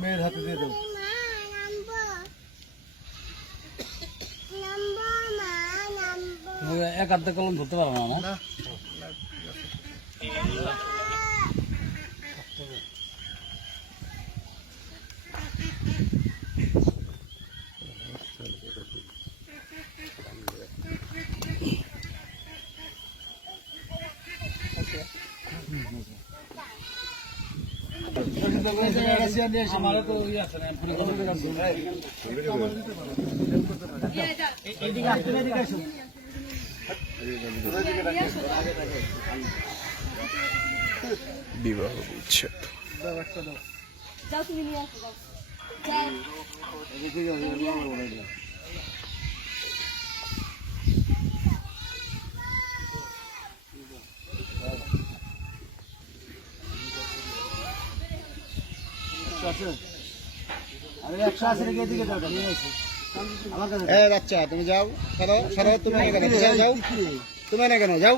মেয়ের হাতে দিয়ে দেবো এক আধটা কলম ধরতে পারো না না আমারও তো ইয়ে আছে না ফুলে এইদিকে আসতে এদিকে আসো বিবাহ বিচ্ছেদ যাও তুমি নিয়ে আসো যাও যাও এদিকে যাও, এদিকে যাও, এদিকে যাও। একশো আছে? আরে একশো আছে নাকি এদিকে যাও, নিয়ে আসো। আমার কাছে এ বাচ্চা তুমি যাও সরো সরো তুমি এনে কেন? যাও যাও। তুমি এনে কেন? যাও।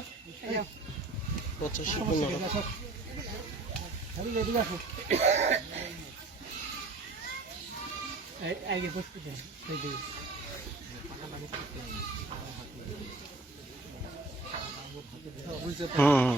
এদিকে, এদিকে আসো। আগে বসতে দেন হুম।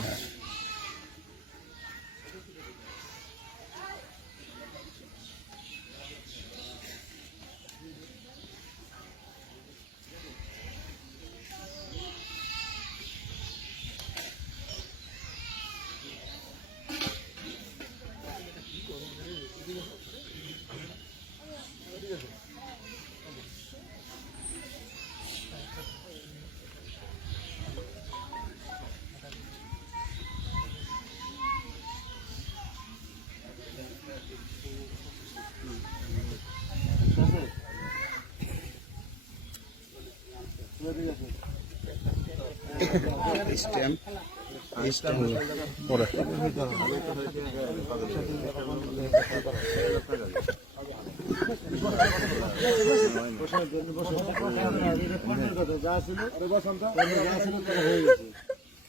স্ট্যাম্প স্ট্যাম্প পরে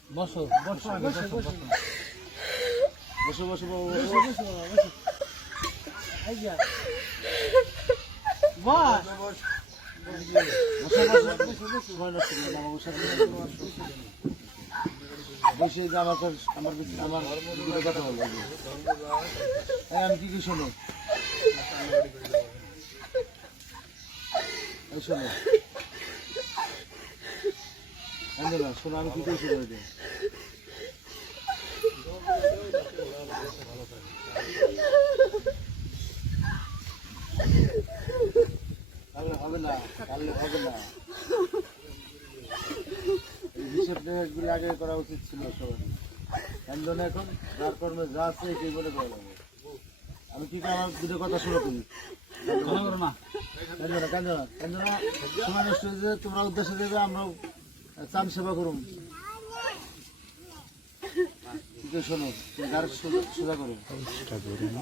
বসো, বসো। বসো বসো বসো বসো বসো বসো বসো বসে যে আমার আমার আমার দুটো কথা বলব হ্যাঁ আমি কি কি শোনো? শোনো, অঞ্জনা, শোনো, আমি কি কি শোনো এটা তাহলে হবে না হবে না। এই হিসেব আগে করা উচিত ছিল সবার কেন এখন যার কর্মে যা আছে সেই বলে করা যাবে আমি কি আমার দুটো কথা করি মনে করো না সময় নষ্ট হয়েছে তোমরা উদ্দেশ্য দেবে আমরাও চান সেবা করুন শোনো গাড়ি সোজা- করো না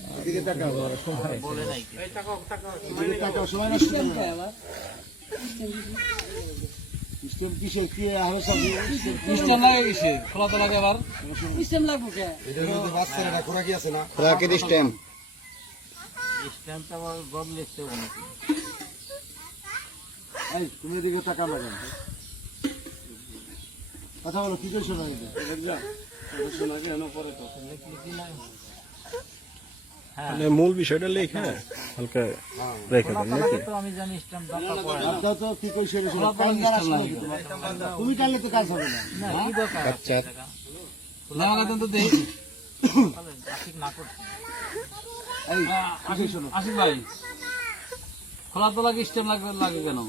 বল কি এদিকে তাকাও সময় না। স্টেম কি আরও সব স্টেম লাগে গেছে খোলা আবার। সিস্টেম লাগবো কে? এই তুমি এদিকে তাকাও না কথা বলো কি করে শোনা মানে মূল বিষয়টা লেখা হালকা রেখে দেন নাকি? তুমি কানলে তো কাজ হবে না। আচ্ছা। জামা তো আসিফ ভাই খোলা তো লাগে স্টেম লাগে লাগে কেন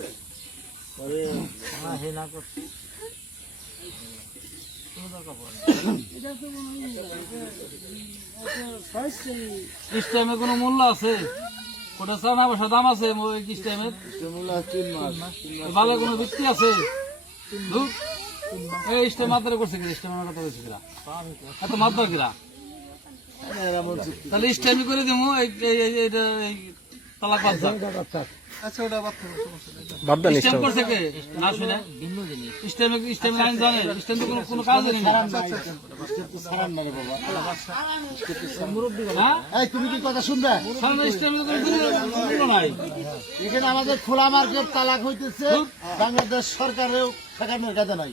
স্টেমে কোনো মূল্য আছে? ওটা চানা পয়সা দাম আছে মাস ভালো কোনো ভিত্তি আছে? এই স্টেম মাত্রা করছে কিনা? কিনা? এত মাত্রা কিনা? তাহলে স্টেমি করে দিব এই এই- এই- এইটা এই বাচ্চা বাদ দেন করছে কে? না শুনে। স্টেমে স্টেম লাইন জানে? স্টেম তো কোনো কোনো কাজ নেই। সারান না রে বাবা এই তুমি কি কথা শুনবে? সামনে স্টেমে তো কোনো নাই। এখানে আমাদের খোলা মার্কেট তালাক হইতেছে। বাংলাদেশ সরকারেও ঠেকানোর কাজে নাই।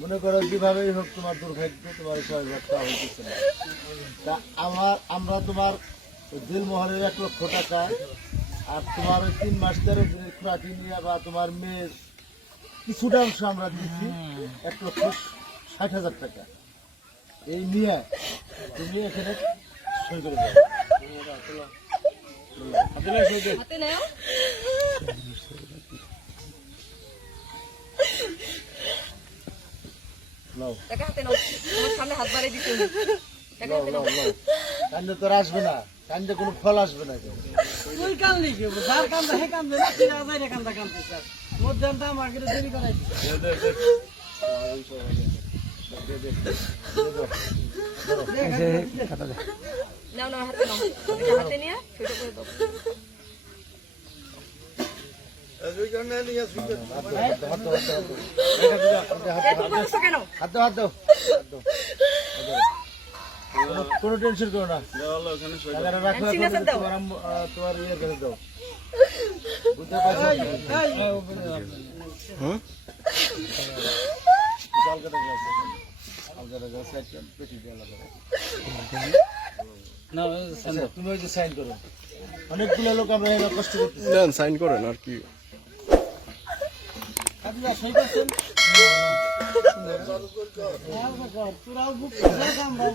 মনে করো যেভাবেই হোক তোমার দুর্ভাগ্য তোমার বাচ্চা হইতেছে না। তা আমার আমরা তোমার ওই দিলমোহরের এক লক্ষ টাকা আর তোমার ওই তিন মাস ধরে খুঁড়াটি নিয়ে বা তোমার মেয়ের কিছুটা অংশ আমরা দিচ্ছি এক লক্ষ ষাট হাজার টাকা। এই নিয়ে তুমি এখানে সই করে হাতে নেও। টাকা হাতে নাও। তোমার সামনে হাত বাড়িয়ে দিতে। টাকা হাতে নাও কান্দে তোর আসবে না। কান্দে কোনো ফল আসবে না তুই কানলি কি যার কান্দা হে কান্দে না। তুই আজাই রে কান্দা কান্দে স্যার। মধ্যাহ্নটা আমাকে দেরি করাই নাও নাও হাতে নাও। হাতে নিয়ে সেটা করে দাও। কেন টেনশন করো। না। তোমার ইয়ে করে। দাও বুঝতে পারছ অনেকগুলো লোক আমরা কষ্ট করতেছি। সাইন করেন আর কি। তোরাও বুক করে আমরা